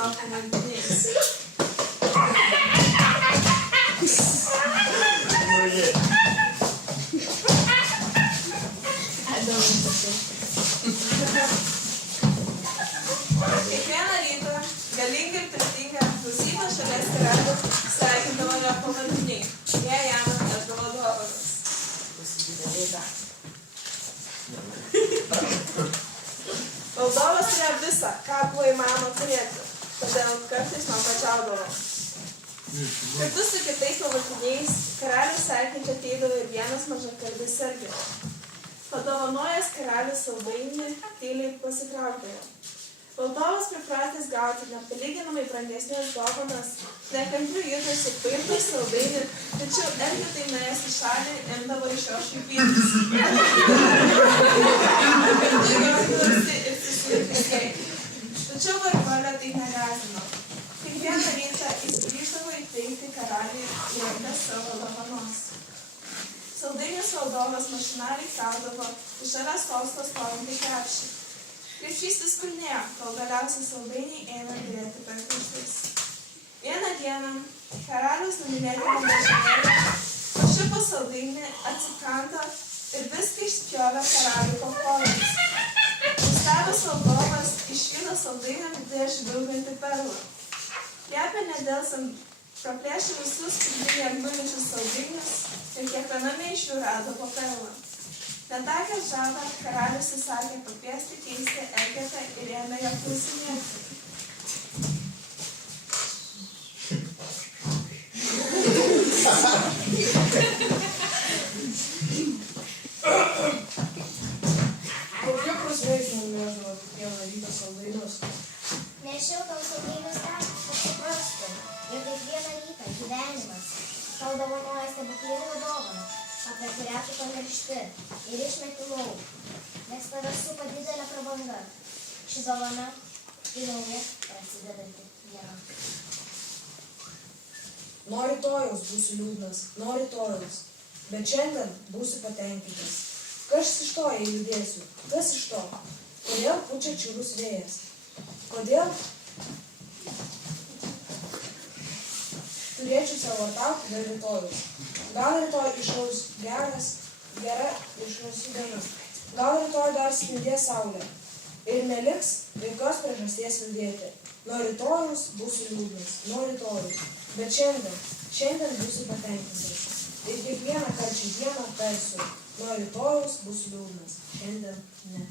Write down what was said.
savo pamaldiniais. Kiekvieną rytą galingi ir turtingi gausybė šalies karalių sveikindavo jo pamaldiniai. Jie jam atnešdavo dovanas. Valdovas turėjo visą, ką buvo įmanoma turėti, todėl kartais man pačiaudavo. Kartu su kitais pamaldiniais karalius sveikinti ateidavo ir vienas mažakalbis sergelis. Padovanojęs karalius saldainį, tyliai pasitraukdavo. Valdovas pripratęs gauti nepalyginamai brangesnės dovanas, nekantriu jutosi paimti saldainį, tačiau Elgetai nuėjęs į šalį imdavo iš jo šaipytis. Kartu juokdavosi ir susitikėjai. Tačiau varguolio tai negąsdino. Kiekvieną rytą jis grįždavo įteikti karaliui įrengęs savo dovanos. Saldainius valdovas mašinaliai kraudavo į šalia sosto stovintį krepšį. Krepšys vis pilnėjo, kol galiausiai saldainiai ėmė byrėti per kraštus. Vieną dieną karalius numylėtino mašinėlį pašipo saldainį, atsikando ir viską išspjovė karaliui po kojomis. Nustebęs valdovas išvydo saldainio viduje žvilgantį perlą. Liepė nedelsant praplėšė visus skrydyje gulinčius saldainius ir kiekviename iš jų rado po perlą. Netakęs žadą, karalius įsakė pakviesti keisti Elgetą ir ėmė jo klausinėti. Kokia prasmė jūs man nešdavo kiekvieną rytą saldainius? Nešiau tau saldainius tam, kad suprastum, jog kiekvieną rytą gyvenimas tau dovanoja stebuklingą dovaną, apie kurią tu pamiršti ir išmeti lauk, nes tave supa didelė prabanga. Ši dovana tai nauja prasidedanti diena. Nuo rytojaus būsiu liūdnas, nuo rytojaus, bet šiandien būsiu patenkintas. Kas iš to, jei liūdėsiu? Kas iš to? Kodėl pučia čiurus vėjas? Kodėl turėčiau savo taukti dėl rytojus? Gal rytoj išaus gera išrausių diena. Gal rytoj dar spindės saulė ir neliks jokios priežasties liūdėti. Nuo rytojaus būsiu liūdnas, nuo rytojaus, bet šiandien būsiu patenkintas. Ir kiekvieną karčią dieną tarsiu, nuo rytojaus būsiu liūdnas, šiandien ne.